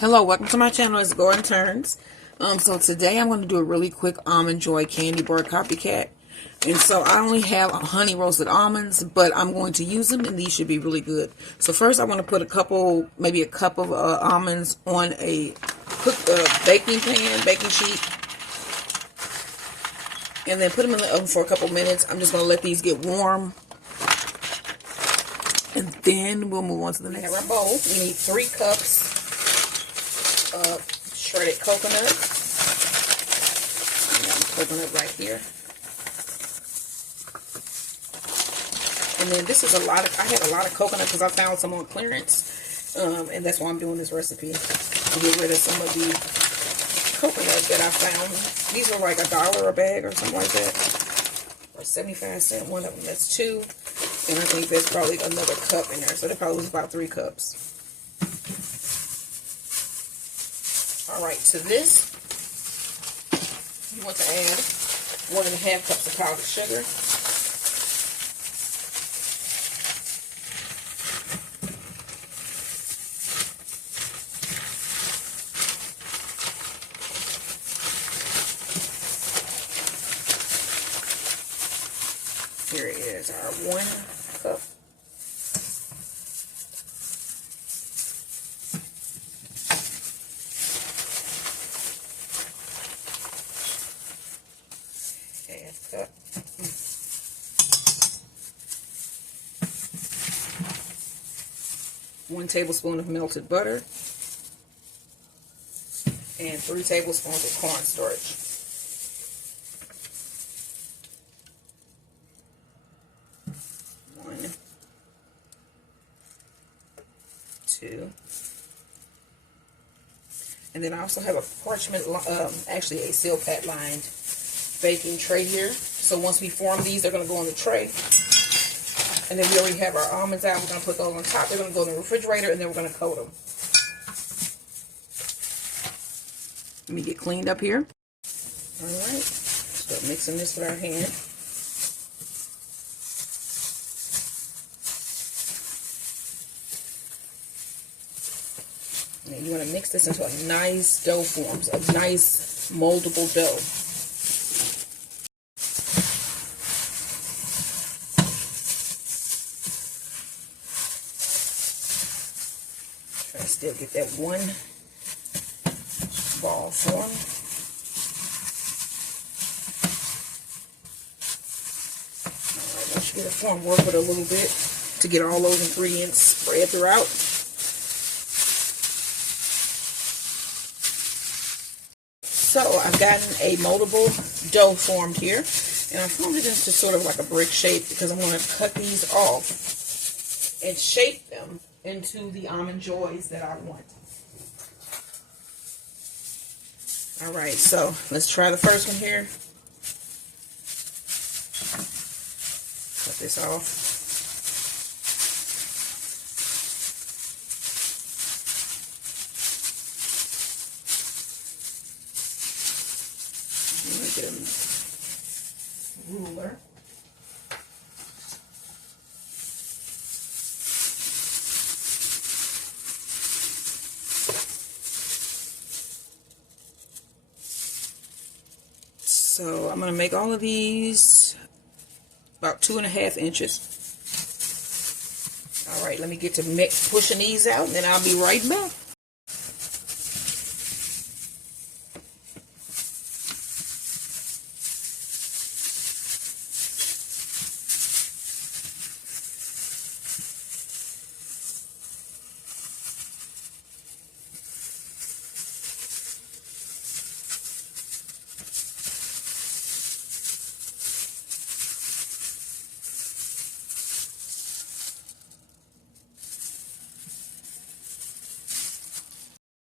Hello, welcome to my channel. It's Go and Turns. So today I'm going to do a really quick Almond Joy Candy Bar Copycat. And so I only have honey roasted almonds, but I'm going to use them and these should be really good. So first I want to put maybe a cup of almonds on a baking sheet. And then put them in the oven for a couple minutes. I'm just going to let these get warm. And then we'll move on to the next. We have our bowl. We need 3 cups of shredded coconut. I got the coconut right here. And then this is I had a lot of coconut because I found some on clearance. And that's why I'm doing this recipe. To get rid of some of the coconut that I found. These were like $1 a bag or something like that. Or 75 cents. One of them, that's 2. And I think there's probably another cup in there. So that probably was about 3 cups. Alright, to this, you want to add 1.5 cups of powdered sugar. Here is our 1 cup. Add cup. 1 tablespoon of melted butter. And 3 tablespoons of cornstarch. 1, 2. And then I also have a parchment, actually a seal pad lined baking tray here. So once we form these, they're going to go on the tray. And then we already have our almonds out. We're going to put those on top. They're going to go in the refrigerator, and then we're going to coat them. Let me get cleaned up here. Alright, start mixing this with our hand. And you want to mix this into a nice dough form, a nice moldable dough. Try to still get that 1 ball form. Alright, once you get a form, work with it a little bit to get all those ingredients spread throughout. So I've gotten a moldable dough formed here, and I formed it into sort of like a brick shape because I'm going to cut these off and shape them into the Almond Joys that I want. Alright, so let's try the first one here. Cut this off. Get a ruler. So I'm going to make all of these about 2.5 inches. Alright, let me get to pushing these out, and then I'll be right back.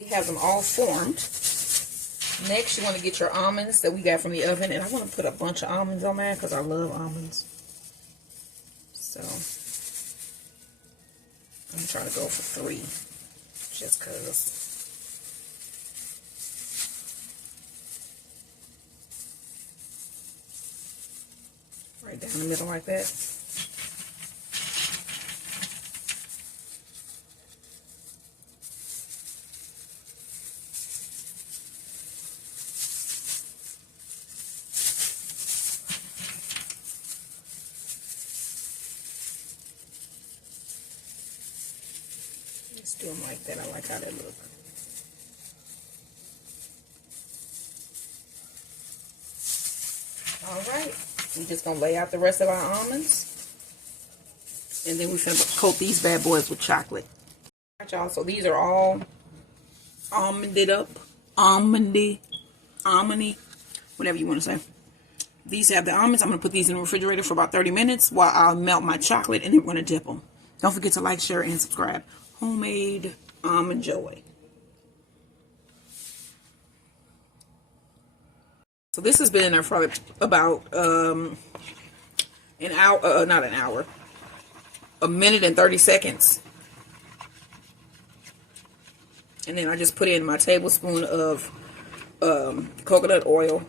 Have them all formed. Next, you want to get your almonds that we got from the oven, and I want to put a bunch of almonds on there because I love almonds. So I'm trying to go for 3, just because. Right down the middle like that. them like that. I like how they look. Alright, we're just going to lay out the rest of our almonds. And then we're going to coat these bad boys with chocolate. Alright, y'all, so these are all almonded up. Almondy, whatever you want to say. These have the almonds. I'm going to put these in the refrigerator for about 30 minutes while I melt my chocolate, and then we're going to dip them. Don't forget to like, share, and subscribe. Homemade Almond Joy. So this has been in there for about an hour, not an hour, a minute and 30 seconds. And then I just put in my tablespoon of coconut oil.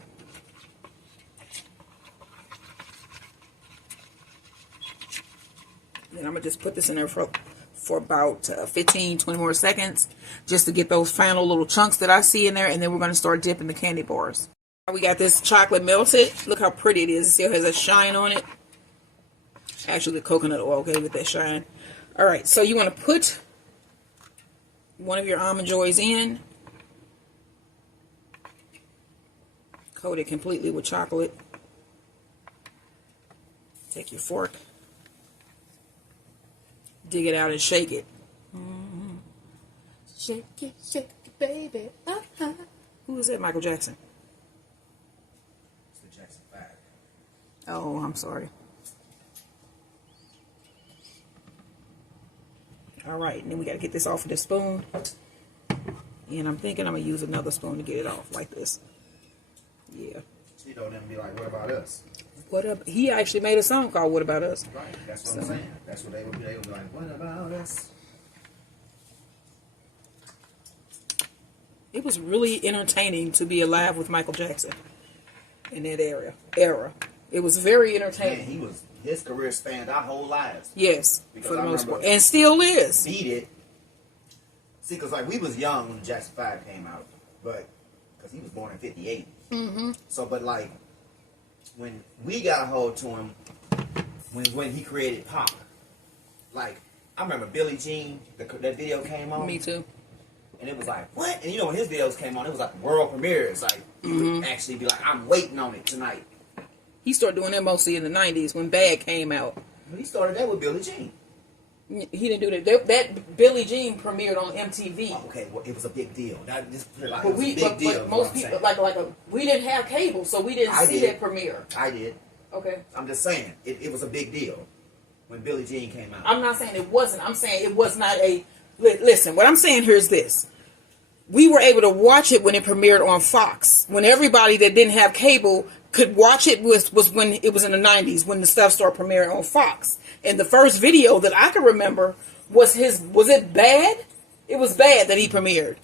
Then I'm going to just put this in there for about 15-20 more seconds just to get those final little chunks that I see in there, and then we're going to start dipping the candy bars. We got this chocolate melted. Look how pretty it is. It still has a shine on it. Actually, the coconut oil gave it that shine. Alright, so you want to put one of your Almond Joys in. Coat it completely with chocolate. Take your fork. Dig it out and shake it. Shake it, baby. Who is that? Michael Jackson. It's the Jackson 5. Oh, I'm sorry. Alright, and then we got to get this off of the spoon. And I'm thinking I'm going to use another spoon to get it off like this. Yeah. She don't even be like, what about us? What up? He actually made a song called What About Us? Right, that's what I'm saying. That's what they would be. They would be like, what about us? It was really entertaining to be alive with Michael Jackson in that era. It was very entertaining. Man, his career spanned our whole lives. Yes, because for the most part. And still is. Beat it. See, because like we was young when the Jackson 5 came out, but because he was born in 58. Mm-hmm. So, but like, when we got a hold to him, when he created pop, like, I remember Billie Jean, that video came on. Me too. And it was like, what? And you know, when his videos came on, it was like world premieres. Like, you would actually be like, I'm waiting on it tonight. He started doing that mostly in the 90s when Bad came out. He started that with Billie Jean. He didn't do that. That Billie Jean premiered on MTV. Oh, okay, well, it was a big deal. That just like, But it was a big deal. But most people, we didn't have cable, so we didn't see that premiere. I did. Okay. I'm just saying, it was a big deal when Billie Jean came out. I'm not saying it wasn't. I'm saying it was not a... Listen, what I'm saying here is this. We were able to watch it when it premiered on Fox. When everybody that didn't have cable could watch it was when it was in the 90s, when the stuff started premiering on Fox. And the first video that I can remember was it Bad? It was Bad that he premiered.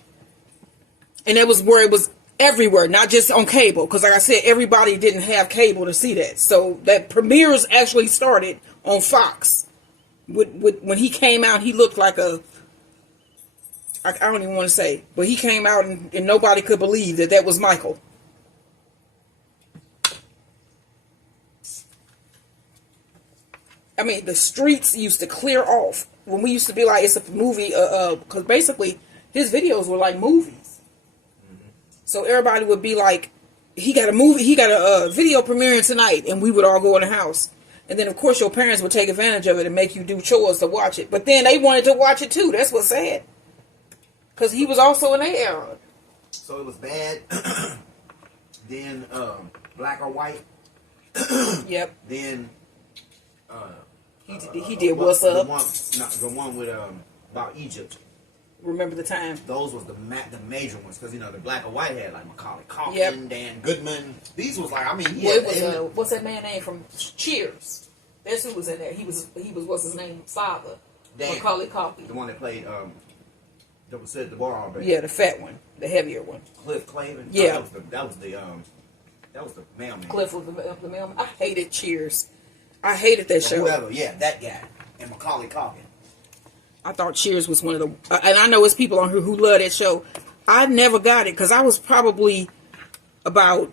And that was where it was everywhere, not just on cable. Because like I said, everybody didn't have cable to see that. So that premieres actually started on Fox. When he came out, he looked like a... I don't even want to say, but he came out and nobody could believe that was Michael. I mean, the streets used to clear off when we used to be like, it's a movie, because basically his videos were like movies. So everybody would be like, he got a video premiering tonight, and we would all go in the house. And then of course your parents would take advantage of it and make you do chores to watch it. But then they wanted to watch it too. That's what's sad. Because he was also in their era. So it was Bad, then Black or White. Yep. Then he did What's Up. The one with about Egypt. Remember the Time. Those was the major ones, because you know the Black or White had like Macaulay Culkin, yep. Dan Goodman. These was like, I mean, what's that man name from Cheers? That's who was in there. He was what's his name? Father. Dan. Macaulay Culkin. The one that played that was at the bar all day. Yeah, the fat one, the heavier one. Cliff Clavin. Yeah, that was the mailman. Cliff was the mailman. I hated Cheers. I hated that show. Whoever, yeah, that guy and Macaulay Culkin. I thought Cheers was one of the, and I know it's people on here who love that show. I never got it because I was probably about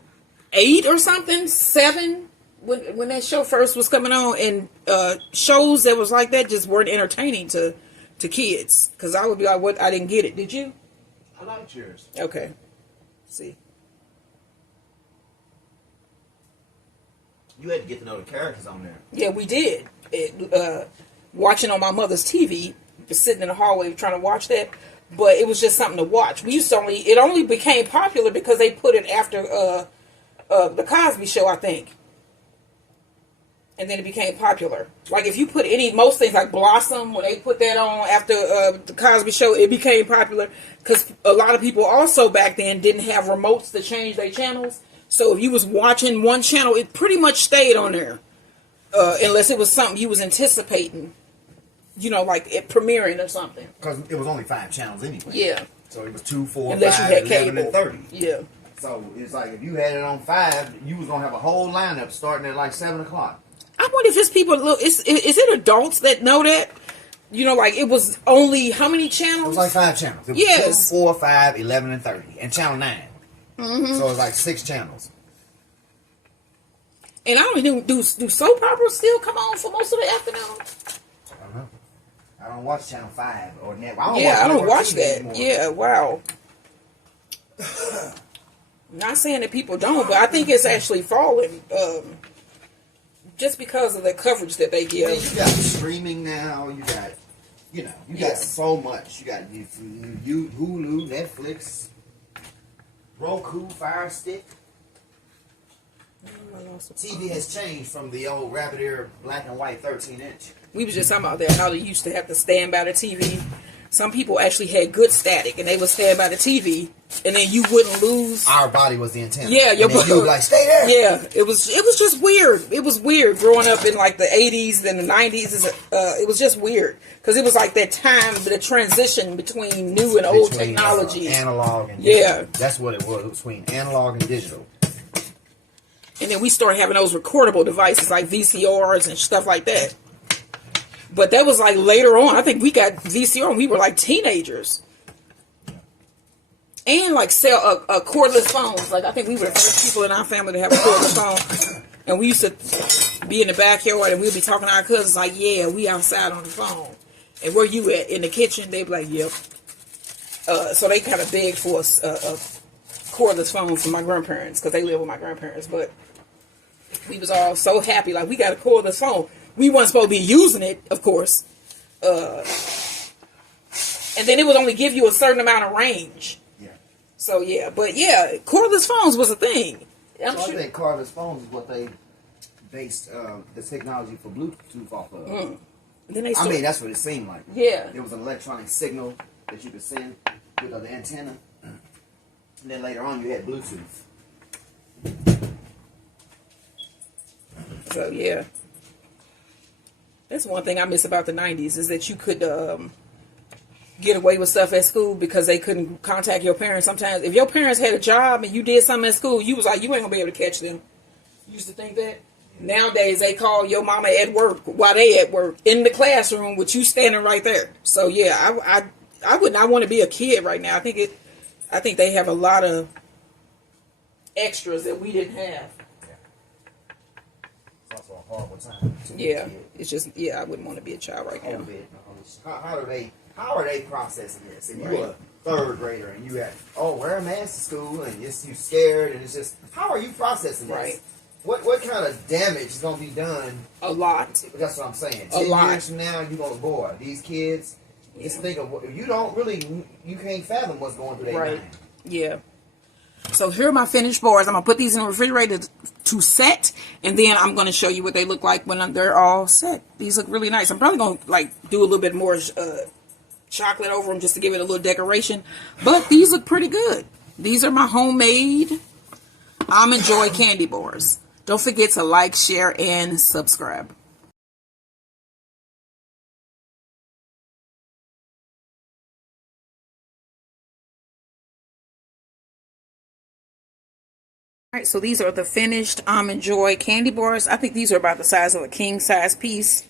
8 or something, 7 when that show first was coming on, and shows that was like that just weren't entertaining to to kids? Because I would be like, what? I didn't get it. Did you? I like yours. Okay. See. You had to get to know the characters on there. Yeah, we did. Watching on my mother's TV, sitting in the hallway trying to watch that. But it was just something to watch. We used to it only became popular because they put it after the Cosby Show, I think. And then it became popular. Like if you put most things like Blossom, when they put that on after the Cosby Show, it became popular because a lot of people also back then didn't have remotes to change their channels. So if you was watching one channel, it pretty much stayed on there, unless it was something you was anticipating. You know, like it premiering or something. Because it was only 5 channels anyway. Yeah. So it was 2, 4, unless 5, you had 11, cable. and 30. Yeah. So it's like if you had it on 5, you was gonna have a whole lineup starting at like 7 o'clock. I wonder if it's people. Look, is it adults that know that? You know, like it was only how many channels? It was like 5 channels. It was Yes. 2, 4, 5, 11, and 30, and channel 9. Mm-hmm. So it was like 6 channels. And I don't even do soap operas still come on for most of the afternoon? I don't know. I don't watch channel 5 or network. I don't watch that. Anymore. Yeah, wow. Not saying that people don't, but I think it's actually falling. Just because of the coverage that they give. I mean, you got streaming now. You got, you got so much. You got Hulu, Netflix, Roku, Fire Stick. TV has changed from the old rabbit ear black and white 13-inch. We was just talking about that, how they used to have to stand by the TV. Some people actually had good static, and they would stand by the TV, and then you wouldn't lose. Our body was the antenna. Yeah, your body. You would like, stay there. Yeah, it was just weird. It was weird growing up in like the 80s and the 90s. It was just weird because it was like that time, the transition between new and old technology. Analog and digital. Yeah. That's what it was. It was between analog and digital. And then we started having those recordable devices like VCRs and stuff like that. But that was like later on. I think we got VCR when we were like teenagers. And like sell cordless phones. Like I think we were the first people in our family to have a cordless phone. And we used to be in the backyard and we'd be talking to our cousins like, yeah, we outside on the phone. And where you at? In the kitchen? They'd be like, yep. So they kind of begged for a cordless phone from my grandparents because they live with my grandparents. But we was all so happy. Like, we got a cordless phone. We weren't supposed to be using it, of course. And then it would only give you a certain amount of range. Yeah. So, yeah. But, yeah, cordless phones was a thing. I think cordless phones is what they based the technology for Bluetooth off of. Mm. Then I mean, that's what it seemed like. Yeah. There was an electronic signal that you could send with the antenna. And then later on, you had Bluetooth. So, yeah. That's one thing I miss about the 90s is that you could get away with stuff at school because they couldn't contact your parents. Sometimes, if your parents had a job and you did something at school, you was like, you ain't going to be able to catch them. You used to think that? Nowadays, they call your mama at work while they at work in the classroom with you standing right there. So, yeah, I would not want to be a kid right now. I think they have a lot of extras that we didn't have. It's also a horrible time. Yeah, it's just, yeah, I wouldn't want to be a child right now. How are they processing this? If you're a third grader and you have, wear a mask to school and you scared and it's just, how are you processing this? Right. What kind of damage is going to be done? A lot. That's what I'm saying. A lot. 10 years from now, you're going to boy, these kids, just think of what, you can't fathom what's going through their mind. Yeah. So here are my finished bars. I'm going to put these in the refrigerator to set, and then I'm going to show you what they look like when they're all set. These look really nice. I'm probably going to do a little bit more chocolate over them just to give it a little decoration, but these look pretty good. These are my homemade Almond Joy candy bars. Don't forget to like, share, and subscribe. Alright, so these are the finished Almond Joy candy bars. I think these are about the size of a king size piece.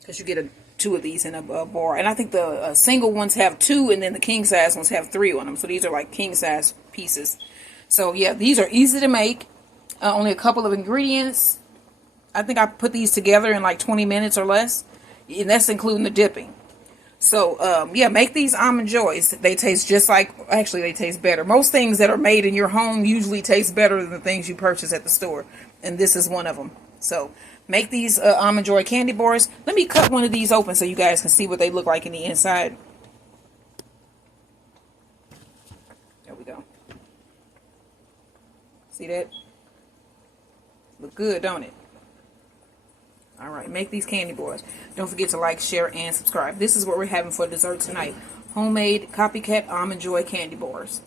Because you get two of these in a bar. And I think the single ones have 2 and then the king size ones have 3 on them. So these are like king size pieces. So yeah, these are easy to make. Only a couple of ingredients. I think I put these together in like 20 minutes or less. And that's including the dipping. So, yeah, make these Almond Joys. They taste just like, actually, they taste better. Most things that are made in your home usually taste better than the things you purchase at the store. And this is one of them. So, make these Almond Joy candy bars. Let me cut one of these open so you guys can see what they look like in the inside. There we go. See that? Look good, don't it? Alright, make these candy bars. Don't forget to like, share, and subscribe. This is what we're having for dessert tonight. Homemade Copycat Almond Joy candy bars.